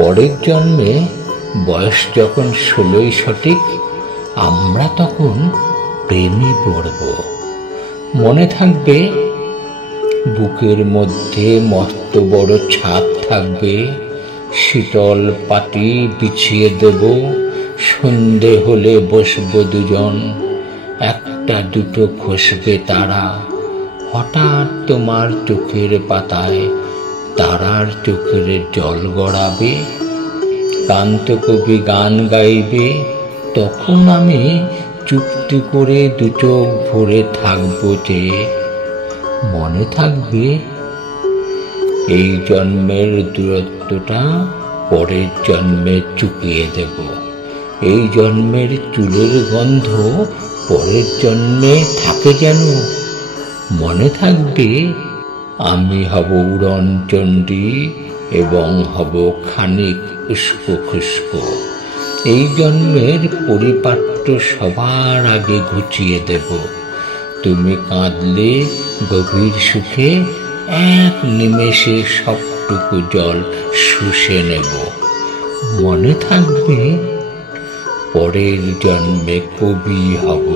পরের জন্মে বয়স যখন 16 সঠিক, আমরা তখন প্রেমে পড়ব। মনে থাকবে বুকের মধ্যে মস্ত বড় ছাদ থাকবে, শীতল পাটি বিছিয়ে দেব, সন্ধে হলে বসবো দুজন, একটা দুটো খসবে তারা। হঠাৎ তোমার চোখের পাতায় তারার চোখের জল গড়াবে, কান্তকবি গান গাইবে, তখন আমি চুপটি করে দু চোখ ভরে থাকবো যে। মনে থাকবে এই জন্মের দূরত্বটা পরের জন্মে চুকিয়ে দেব, এই জন্মের চুলের গন্ধ পরের জন্মে থাকে যেন। মনে থাকবে আমি হব উড়ন চণ্ডী এবং হব খানিক উস্কো খুস্কো। এই জন্মের পরিপাট্য সবার আগে ঘুচিয়ে দেব, তুমি কাঁদলে গভীর সুখে এক নিমেষে সবটুকু জল শুষে নেব। মনে থাকবে পরের জন্মে কবি হব,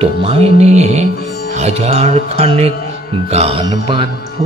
তোমায় নিয়ে হাজার খানেক গান বাঁধব।